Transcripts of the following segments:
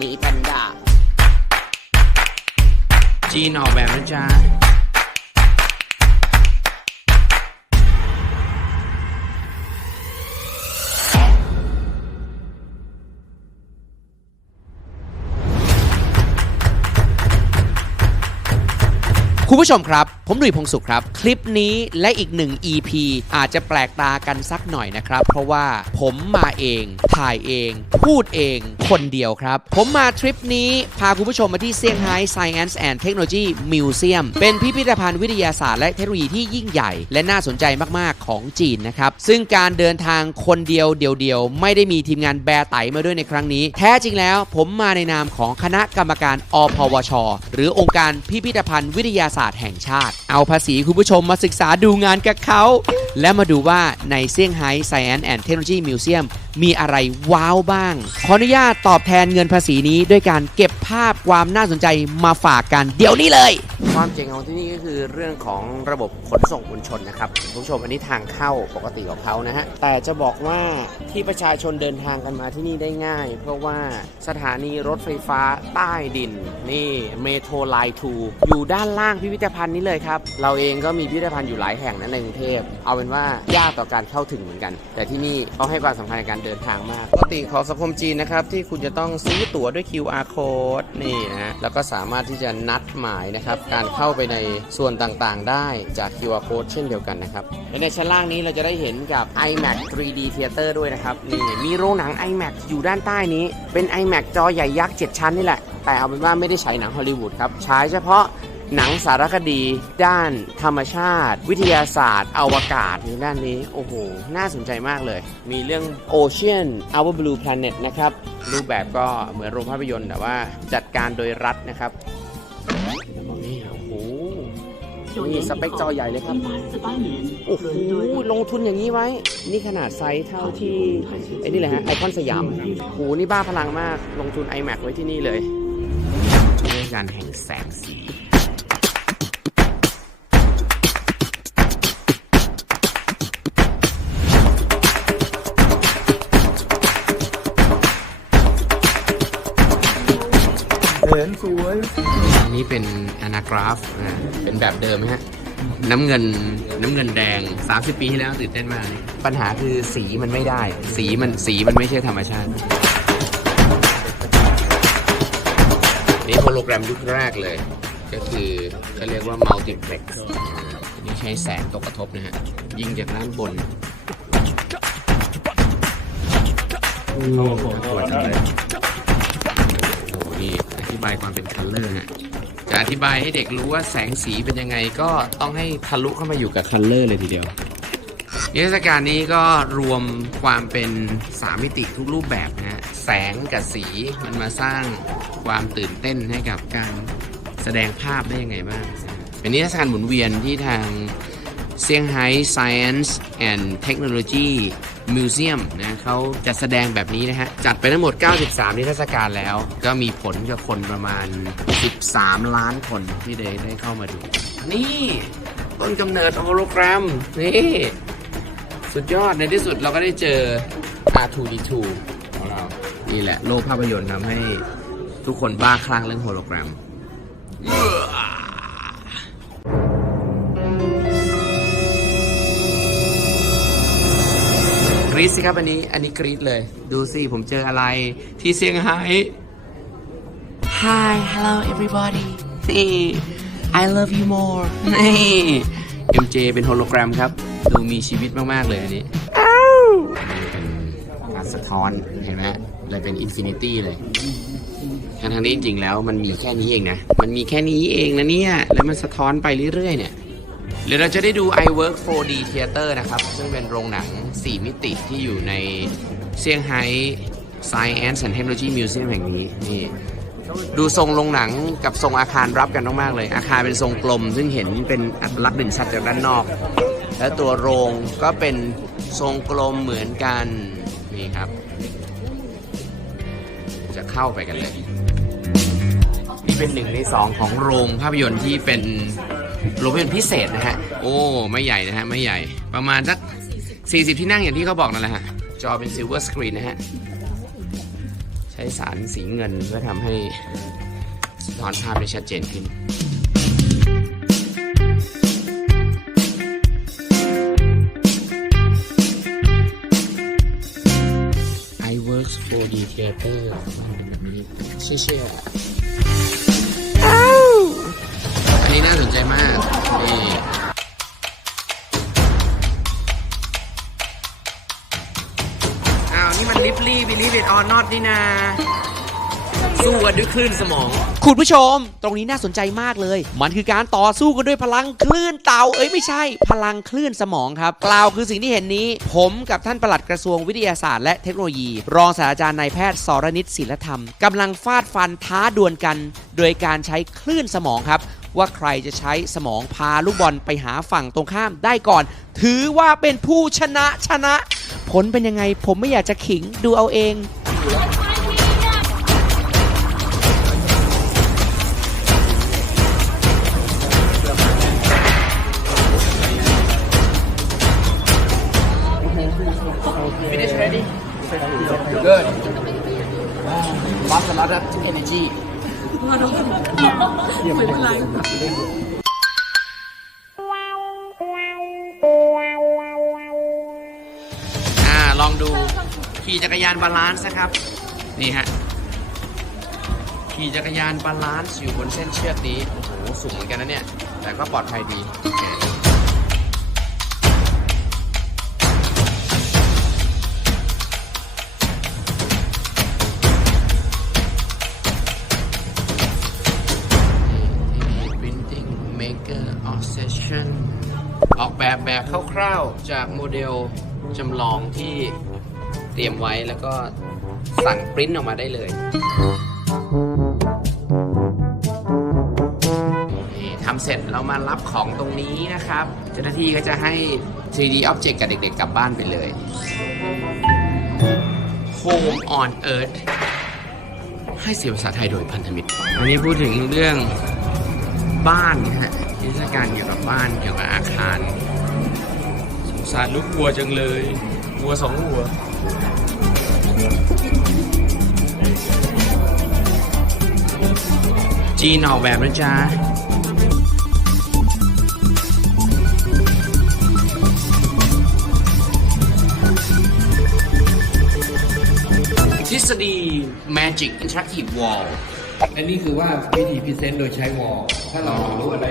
มีแพนด้าจีนออกแบบนะจ๊ะ คุณผู้ชมครับ ผมหนุ่ยพงศุขครับ คลิปนี้และอีกหนึ่ง EP อาจจะแปลกตากันสักหน่อยนะครับ เพราะว่าผมมาเอง ถ่ายเอง พูดเองคนเดียวครับ ผมมาทริปนี้พาคุณผู้ชมมาที่เซี่ยงไฮ้ Science and Technology Museum เป็นพิพิธภัณฑ์วิทยาศาสตร์และเทคโนโลยีที่ยิ่งใหญ่ และน่าสนใจมากๆของจีนนะครับ ซึ่งการเดินทางคนเดียวเดียวๆไม่ได้มีทีมงานแบร์ไตมาด้วยในครั้งนี้ แท้จริงแล้ว ผมมาในนามของคณะกรรมการอพวช หรือองค์การพิพิธภัณฑ์วิทยาศาสตร์แห่งชาติ เอาภาษีคุณผู้ชมมาศึกษาดูงานกับเขา และมาดูว่าในเซี่ยงไฮ้ Science and Technology Museum มี มีอะไรว้าวบ้าง ขออนุญาตตอบแทนเงินภาษีนี้ ด้วยการเก็บภาพความน่าสนใจมาฝากกัน เดี๋ยวนี้เลย ความเจ๋งของที่นี่ก็คือเรื่องของระบบขนส่งมวลชนนะครับคุณผู้ชมอันนี้ทางเข้าปกติของเขานะฮะแต่จะบอกว่าที่ประชาชนเดินทางกันมาที่นี่ได้ง่าย เพราะว่าสถานีรถไฟฟ้าใต้ดิน นี่เมโทรไลน์2อยู่ด้านล่างพิพิธภัณฑ์นี้เลยครับ เราเองก็มีพิพิธภัณฑ์อยู่หลายแห่งนะในกรุงเทพเอาเป็นว่ายากต่อการเข้าถึงเหมือนกัน แต่ที่นี่เขาให้ความสำคัญในการเดินทางมากปกติของสังคมจีนนะครับ ที่คุณจะต้องซื้อตั๋วด้วย QR code นี่นะแล้วก็สามารถที่จะนัดหมายนะครับ การเข้าไปในส่วนต่างๆ ได้จาก QR code เช่นเดียวกันนะครับในชั้นล่างนี้เราจะได้เห็นกับ iMac 3D Theater ด้วยนะครับนี่มีโรงหนัง iMac อยู่ด้านใต้นี้เป็น iMac จอใหญ่ยักษ์7ชั้นนี่แหละแต่เอาเป็นว่าไม่ได้ฉายหนังฮอลลีวูดครับฉายเฉพาะ หนังสารคดี ด้านธรรมชาติ วิทยาศาสตร์ อวกาศในด้านนี้ โอ้โห น่าสนใจมากเลย มีเรื่อง Ocean Our Blue Planet นะครับ รูปแบบก็เหมือนโรงภาพยนตร์แต่ว่าจัดการโดยรัฐนะครับนี่โอ้โหนี่สเปคจอใหญ่เลยครับ โอ้โห ลงทุนอย่างนี้ไว้ นี่ขนาดไซส์เท่าที่ไอ้นี่แหละฮะไอคอนสยามโอ้โห นี่บ้าพลังมาก ลงทุน iMac ไว้ที่นี่เลยเรื่องการแห่งแสงสี สวยอันนี้เป็นอนากราฟนะเป็นแบบเดิมไหมฮะน้ำเงินน้ำเงินแดง 30 ปีที่แล้วตื่นเต้นมากนี่ปัญหาคือสีมันไม่ได้ สีมันสีมันไม่ใช่ธรรมชาติ นี่โฮโลแกรมยุคแรกเลย ก็คือเขาเรียกว่ามัลติเพล็กซ์นี่ใช้แสงตกกระทบนะฮะ ยิงจากด้านบนโอ้โหสวยจังเลยโอ้โหนี่อ ธิบายความเป็นคัลเลอร์จะอธิบายให้เด็กรู้ว่าแสงสีเป็นยังไงก็ต้องให้ทะลุเข้ามาอยู่กับคัลเลอร์เลยทีเดียวนิทรรศการนี้ก็รวมความเป็นสามมิติทุกรูปแบบนะฮะแสงกับสีมันมาสร้างความตื่นเต้นให้กับการแสดงภาพได้ยังไงบ้าง เป็นนิทรรศการหมุนเวียนที่ทางเซี่ยงไฮ้ Science and Technology Museum นะเขาจะแสดงแบบนี้นะฮะ จัดไปทั้งหมด 93 นิทรรศการแล้ว ก็มีผลกับคนประมาณ 13 ล้านคนที่ได้ได้เข้ามาดู นี่ต้นกำเนิดโฮโลแกรม นี่ สุดยอดในที่สุดเราก็ได้เจอ R2D2 ของเรา นี่แหละ โลกภาพยนตร์ทำให้ทุกคนบ้าคลั่งเรื่องโฮโลแกรม กรีดสิครับอันนี้ อันนี้กรีดเลย ดูสิ ผมเจออะไร ที่เซี่ยงไฮ้ Hi hello everybody นี่ I love you more นี่ MJ เป็นโฮโลแกรมครับ ดูมีชีวิตมาก ๆ เลยอันนี้อ้าวอันนี้เป็นการสะท้อนเห็นไหมเลยเป็นอินฟินิตี้เลยทั้งทางๆที่จริงๆแล้วมันมีแค่นี้เองนะ มันมีแค่นี้เองนะเนี่ย แล้วมันสะท้อนไปเรื่อยๆเนี่ย เดี๋ยวเราจะได้ดู iWork 4D Theater นะครับ ซึ่งเป็นโรงหนัง 4 มิติที่อยู่ในเซี่ยงไฮ้ Science and Technology Museum แห่งนี้นี่ดูทรงโรงหนังกับทรงอาคารรับกันมากๆเลย อาคารเป็นทรงกลม ซึ่งเห็นเป็นอัตลักษณ์เด่นชัดจากด้านนอก และตัวโรงก็เป็นทรงกลมเหมือนกันนี่ครับ จะเข้าไปกันเลย นี่เป็นหนึ่งในสองของโรงภาพยนตร์ที่เป็น โรงภาพยนตร์พิเศษนะฮะ โอ้ ไม่ใหญ่นะฮะ ไม่ใหญ่ ประมาณสัก 40 ที่นั่งอย่างที่เขาบอกนั่นแหละฮะ จอเป็นซิลเวอร์สกรีนนะฮะ ใช้สารสีเงินเพื่อทำให้สะท้อนภาพได้ชัดเจนขึ้น I works for the theater มันเป็นแบบนี้เชื่อเชื่อ นี้น่าสนใจมาก นี่อ้าวนี่มันลิฟลี่บิลิฟ it or not นี่นาสู้กันด้วยคลื่นสมอง คุณผู้ชม ตรงนี้น่าสนใจมากเลย มันคือการต่อสู้กันด้วยพลังคลื่นเตาเอ้ยไม่ใช่ พลังคลื่นสมองครับ กล่าวคือสิ่งที่เห็นนี้ ผมกับท่านปลัดกระทรวงวิทยาศาสตร์และเทคโนโลยี รองศาสตราจารย์นายแพทย์สรนิตศิลธรรมกำลังฟาดฟันท้าดวลกัน โดยการใช้คลื่นสมองครับ ว่าใครจะใช้สมองพาลูกบอลไปหาฝั่งตรงข้ามได้ก่อน ถือว่าเป็นผู้ชนะชนะ ผลเป็นยังไงผมไม่อยากจะขิงดูเอาเอง Finish ready? Good. Lost a lot of energy. อ่าลองดูขี่จักรยานบาลานซ์นะครับ นี่ฮะขี่จักรยานบาลานซ์อยู่บนเส้นเชือกนี้โอ้โหสูงเหมือนกันนะเนี่ย แต่ก็ปลอดภัยดี ร่าวๆ จากโมเดลจำลองที่เตรียมไว้แล้วก็สั่งปริ้นออกมาได้เลยทำเสร็จเรามารับของตรงนี้นะครับ เจ้าหน้าที่ก็จะให้ 3D Object กับเด็กๆกลับบ้านไปเลย Home on Earth ให้เสียงภาษาไทยโดยพันธมิตร วันนี้พูดถึงเรื่องบ้านนะฮะนิทรรศการเกี่ยวกับบ้านเกี่ยวกับอาคาร สงสารลูกวัวจังเลยวัวสองหัวจีนออกแบบนะจ๊ะทฤษฎี Magic Interactive Wall อันนี้คือว่าวิธีพรีเซนต์โดยใช้วอลถ้าเรารู้อะไร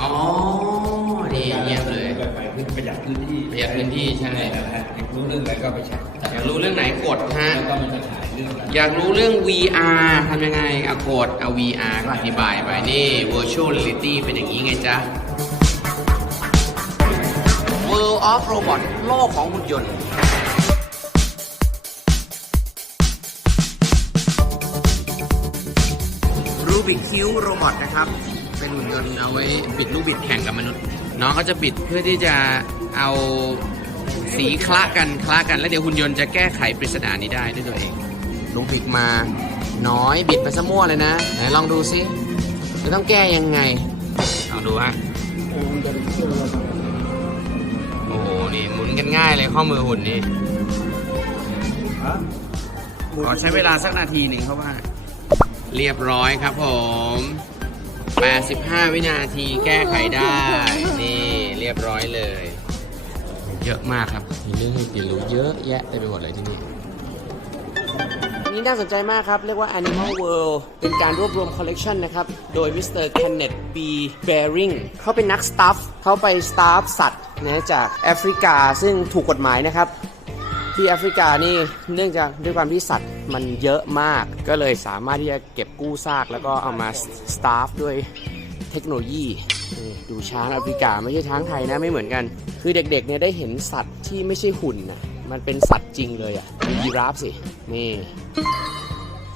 อ๋อ นี่เยี่ยมเลยไปเพื่อประหยัดพื้นที่ประหยัดพื้นที่ใช่นะฮะอยากรู้เรื่องอะไรก็ไปใช้อยากรู้เรื่องไหนกดฮะแล้วก็มันจะขายเรื่องอะไรอยากรู้เรื่อง VR ทำยังไงเอากดเอา VR ก็อธิบายไปนี่ Virtual Reality เป็นอย่างนี้ไงจ๊ะ World of Robot โลกของหุ่นยนต์ Rubik Cube Robot นะครับ เป็นหุ่นยนต์เอาไว้บิดลูกบิดแข่งกับมนุษย์ น้องเขาจะบิดเพื่อที่จะเอาสีคละกันคละกัน แล้วเดี๋ยวหุ่นยนต์จะแก้ไขปริศนานี้ได้ด้วยตัวเองลูกบิดมาน้อยบิดไปซะมั่วเลยนะไหนลองดูซิจะต้องแก้ยังไงลองดูฮะโอ้โหนี่หมุนกันง่ายเลยข้อมือหุ่นนี่ขอใช้เวลาสักนาทีหนึ่งเขาว่า เรียบร้อยครับผม 85 วินาทีแก้ไขได้ นี่เรียบร้อยเลย เยอะมากครับ มีเรื่องให้เรียนรู้เยอะแยะเต็มไปหมดเลยที่นี่นี่น่าสนใจมากครับ เรียกว่า Animal World เป็นการรวบรวมคอลเลกชันนะครับ โดยมิสเตอร์ Kenneth B. Baring เขาเป็นนักสตัฟเขาไปสตาฟสัตว์นะจากแอฟริกาซึ่งถูกกฎหมายนะครับ ที่แอฟริกานี่เนื่องจากด้วยความที่สัตว์ มันเยอะมาก ก็เลยสามารถที่จะเก็บกู้ซากแล้วก็เอามาสตาฟด้วยเทคโนโลยีดูช้างแอฟริกาไม่ใช่ช้างไทยนะไม่เหมือนกัน คือเด็กๆเนี่ยได้เห็นสัตว์ที่ไม่ใช่หุ่นนะมันเป็นสัตว์จริงเลยอะดูยีราฟสิ นี่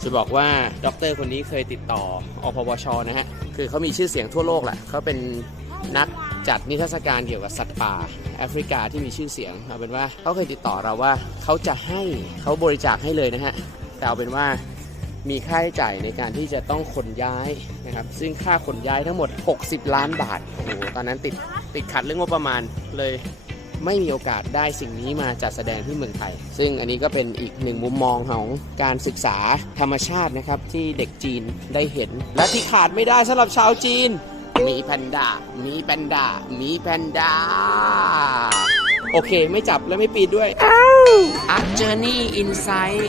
จะบอกว่าด็อกเตอร์คนนี้เคยติดต่ออพวชนะฮะ คือเขามีชื่อเสียงทั่วโลกแหละเขาเป็นนักจัดนิทรรศการเกี่ยวกับสัตว์ป่าแอฟริกาที่มีชื่อเสียงเอาเป็นว่าเขาเคยติดต่อเราว่าเขาจะให้เขาบริจาคให้เลยนะฮะ แต่เอาเป็นว่ามีค่าใช้จ่ายในการที่จะต้องขนย้ายนะครับ ซึ่งค่าขนย้ายทั้งหมด 60 ล้านบาท โอ้โห ตอนนั้นติดติดขัดเรื่องงบประมาณเลยไม่มีโอกาสได้สิ่งนี้มาจัดแสดงที่เมืองไทย ซึ่งอันนี้ก็เป็นอีกหนึ่งมุมมองของการศึกษาธรรมชาตินะครับ ที่เด็กจีนได้เห็น และที่ขาดไม่ได้สำหรับชาวจีน มีแพนด้า มีแพนด้า มีแพนด้า โอเค ไม่จับและไม่ปีดด้วยอ้าวอัพเจอร์นี่อินไซต์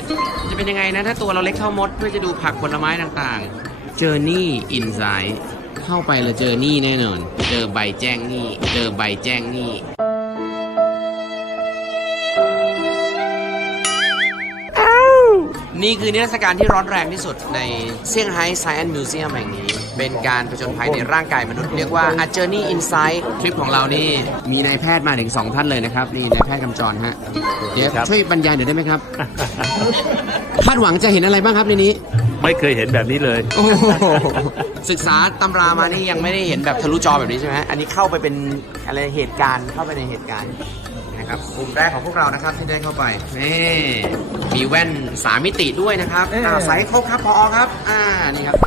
จะเป็นยังไงนะ ถ้าตัวเราเล็กเท่ามด เพื่อจะดูผักผลไม้ต่างๆเจอร์นี่อินไซต์เข้าไปแล้วเจอนี่แน่นอน เจอใบแจ้งนี่ เจอใบแจ้งนี่ นี่คือนิทรรศการที่ร้อนแรงที่สุดในเซี่ยงไฮ้ Science Museum แห่งนี้ เป็นการผจญภัยในร่างกายมนุษย์ เรียกว่า A Journey Inside ทริปของเรานี่มีนายแพทย์มาถึง 2 ท่านเลยนะครับ นี่นายแพทย์กำจรฮะ เดี๋ยวช่วยบรรยายหน่อยได้ไหมครับ คาดหวังจะเห็นอะไรบ้างครับในนี้ ไม่เคยเห็นแบบนี้เลย โอ้โหศึกษาตำรามานี่ยังไม่ได้เห็นแบบทะลุจอแบบนี้ใช่ไหมฮะอันนี้เข้าไปเป็นอะไรเหตุการณ์เข้าไปในเหตุการณ์ นะครับกลุ่มแรกของพวกเรานะครับที่ได้เข้าไปนี่มีแว่นสามมิติด้วยนะครับอ่าใส่ให้ครบครับพอครับอ่านี่ครับ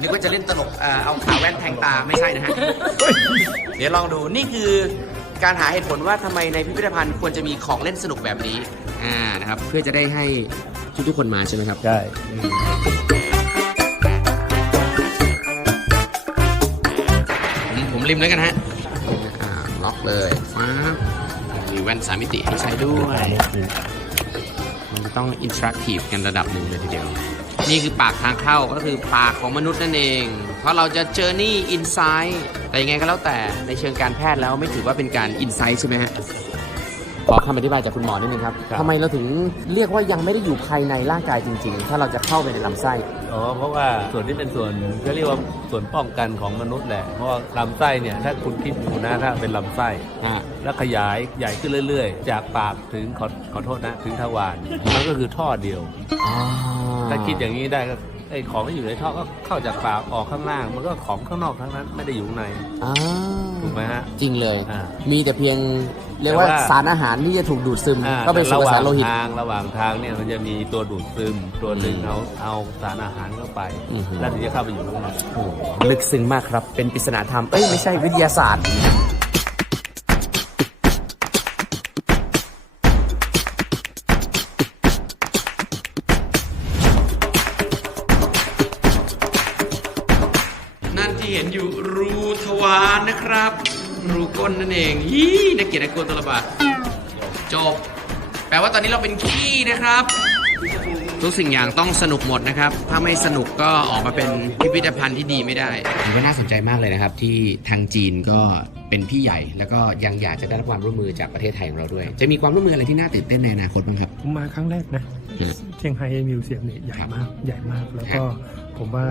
นึกว่าจะเล่นตลกเอ่อเอาขาแว่นแทงตาไม่ใช่นะฮะเดี๋ยวลองดูนี่คือการหาเหตุผลว่าทำไมในพิพิธภัณฑ์ควรจะมีของเล่นสนุกแบบนี้อ่านะครับเพื่อจะได้ให้ทุกๆคนมาใช่ไหมครับ ใช่ ผมผมริมแล้วกันฮะอ่าล็อกเลยฟ้าบมี แว่นสามมิติให้ใช้ด้วย มันจะต้องอินทรัคทีฟกันระดับหนึ่งเลยทีเดียว นี่คือปากทางเข้าก็คือปากของมนุษย์นั่นเอง เพราะเราจะเจอนี่อินไซด์แต่ยังไงก็แล้วแต่ในเชิงการแพทย์แล้วไม่ถือว่าเป็นการอินไซด์ใช่ไหมฮะขอคำอธิบายจากคุณหมอนิดนึงครับ ทำไมเราถึงเรียกว่ายังไม่ได้อยู่ภายในร่างกายจริง ๆ ถ้าเราจะเข้าไปในลำไส้ อ๋อเพราะว่าส่วนนี้เป็นส่วนก็เรียกว่าส่วนป้องกันของมนุษย์แหละ เพราะว่าลำไส้เนี่ยถ้าคุณคิดดูนะถ้าเป็นลำไส้อ่าแล้วขยายใหญ่ขึ้นเรื่อย ๆ จากปากถึงขอขอโทษนะถึงทวารมันก็คือท่อเดียว ถ้าคิดอย่างนี้ได้ก็ ไอ้ของที่อยู่ในท่อก็เข้าจากปากออกข้างล่าง มันก็ของข้างนอกทั้งนั้นไม่ได้อยู่ข้างในอ่าถูกไหมฮะ จริงเลย อ่ามีแต่เพียงเรียกว่าแต่ว่า สารอาหารที่จะถูกดูดซึมอ่าก็ไปสู่กระแสโลหิตระหว่างทางระหว่างทางเนี่ยมันจะมีตัวดูดซึม ตัวหนึ่งอืมเอาเอาสารอาหารเข้าไป อือฮึ แล้วถึงจะเข้าไปอยู่ข้างในโอ้โหลึกซึ้งมากครับ เป็นปริศนาธรรม เอ้ย ไม่ใช่วิทยาศาสตร์ นนั่นเองยี่นักเกียรตินักกลัวตัวระบาดจบ แปลว่าตอนนี้เราเป็นขี้นะครับ ทุกสิ่งอย่างต้องสนุกหมดนะครับ ถ้าไม่สนุกก็ออกมาเป็นพิพิธภัณฑ์ที่ดีไม่ได้ถือว่าน่าสนใจมากเลยนะครับ ที่ทางจีนก็เป็นพี่ใหญ่ แล้วก็ยังอยากจะได้รับความร่วมมือจากประเทศไทยของเราด้วย จะมีความร่วมมืออะไรที่น่าตื่นเต้นในอนาคตบ้างครับ ผมมาครั้งแรกนะอืมเชียงไฮ้มิวเซียมเนี่ยใหญ่ครับมากใหญ่มาก แล้วครัก็บผมว่า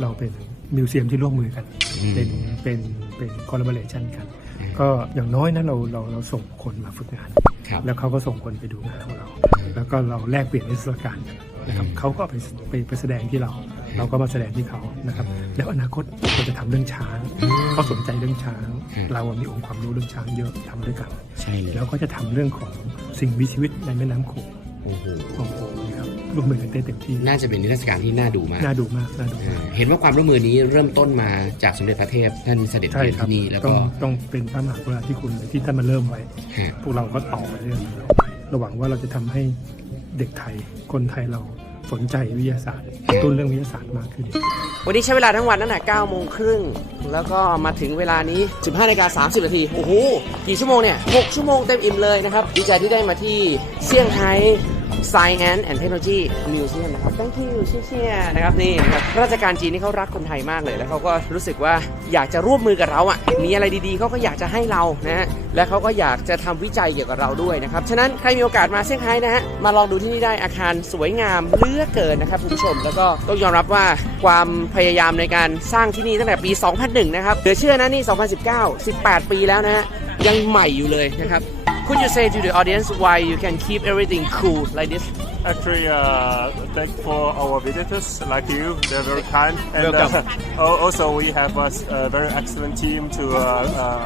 เราเป็นมิวเซียมที่ร่วมมือกันอืมเป็นเป็นเป็นคอลลาบอร์เรชันกันอืม ก็อย่างน้อยนะเราเราเราส่งคนมาฝึกงาน ครับ แล้วเขาก็ส่งคนไปดูงานของเรา แล้วก็เราแลกเปลี่ยนนิทรรศการกันนะครับอืมเขาก็ไปไปไปแสดงที่เรา เราก็มาแสดงที่เขานะครับ แล้วอนาคตเราจะทำเรื่องช้างเขาสนใจเรื่องช้าง ครับ เรามีองค์ความรู้เรื่องช้างเยอะทำด้วยกัน ใช่เลยแล้วก็จะทำเรื่องของสิ่งมีชีวิตในแม่น้ำโขงโอ้โหโอ้โหนะค รับร่วมมือกันได้เต็มที่น่าจะเป็นนิทรรศการที่น่าดูมากน่าดูมากน่าดูอ่ามากเห็นว่าความร่วมมือนี้เริ่มต้นมาจากสมเด็จพระเทพท่านเสด็จใช่เยือนครับที่นี่แล้วต้ก็องต้องเป็นพระมหากรุณาธิคุณที่ท่านมาเริ่มไว้ฮะพวกเราก็ต่อเรื่องเราไประหวังว่าเราจะทำให้เด็กไทยคนไทยเราสนใจวิทยาศาสตร์กระตุ้นเรื่องวิทยาศาสตร์มากขึ้น วันนี้ใช้เวลาทั้งวันตั้งแต่9โมงครึ่งแล้วก็มาถึงเวลานี้ 15นาฬิกา30นาทีโอ้โห กี่ชั่วโมงเนี่ย 6 ชั่วโมงเต็มอิ่มเลยนะครับ ดีใจที่ได้มาที่เซี่ยงไฮ้ Science and Technology Museum นะครับ thank you เชี่ยๆนะครับนี่นะครับราชการจีนนี่เขารักคนไทยมากเลยแล้วเขาก็รู้สึกว่าอยากจะร่วมมือกับเราอะมีอะไรดีๆเขาก็อยากจะให้เรานะฮะและเขาก็อยากจะทำวิจัยเกี่ยวกับเราด้วยนะครับฉะนั้นใครมีโอกาสมาเซี่ยงไฮ้นะฮะมาลองดูที่นี่ได้อาคารสวยงามเลือเกินนะครับคุณผู้ชม แล้วก็ต้องยอมรับว่าความพยายามในการสร้างที่นี่ตั้งแต่ปี 2001 นะครับเหลือเชื่อนะนี่ 2019 18 ปีแล้วนะฮะยังใหม่อยู่เลยนะครับ Could you say to the audience why you can keep everything cool like this actually uh, thank for our visitors like you. They're very kind. And Welcome. uh, al- also we have a, s- a very excellent team to uh,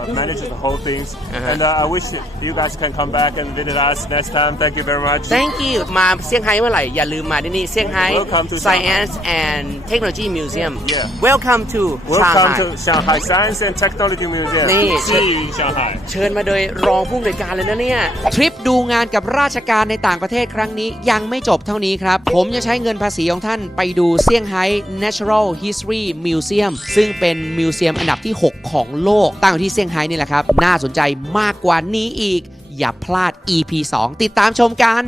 uh, manage the whole things. And uh, I wish you guys can come back and visit us next time. Thank you very much. Thank you มาเซี่ยงไฮ้เมื่อไหร่ อย่าลืมมาที่นี่เซี่ยงไฮ้ Welcome to Science and Technology Museum Yeah. Welcome to Welcome Shanghai to Shanghai Science and Technology Museum. นี่ See you in Shanghai. เชิญมาโดยรองผู้อำนวยการเลยนะเนี่ย ทริปดูงานกับราชการในต่างประเทศครั้งนี้ยัง ไม่จบเท่านี้ครับ ผมจะใช้เงินภาษีของท่านไปดูเซี่ยงไฮ้ Natural History Museum ซึ่งเป็นมิวเซียมอันดับที่ 6 ของโลก ตั้งอยู่ที่เซี่ยงไฮ้นี่แหละครับ น่าสนใจมากกว่านี้อีก อย่าพลาด EP 2 ติดตามชมกัน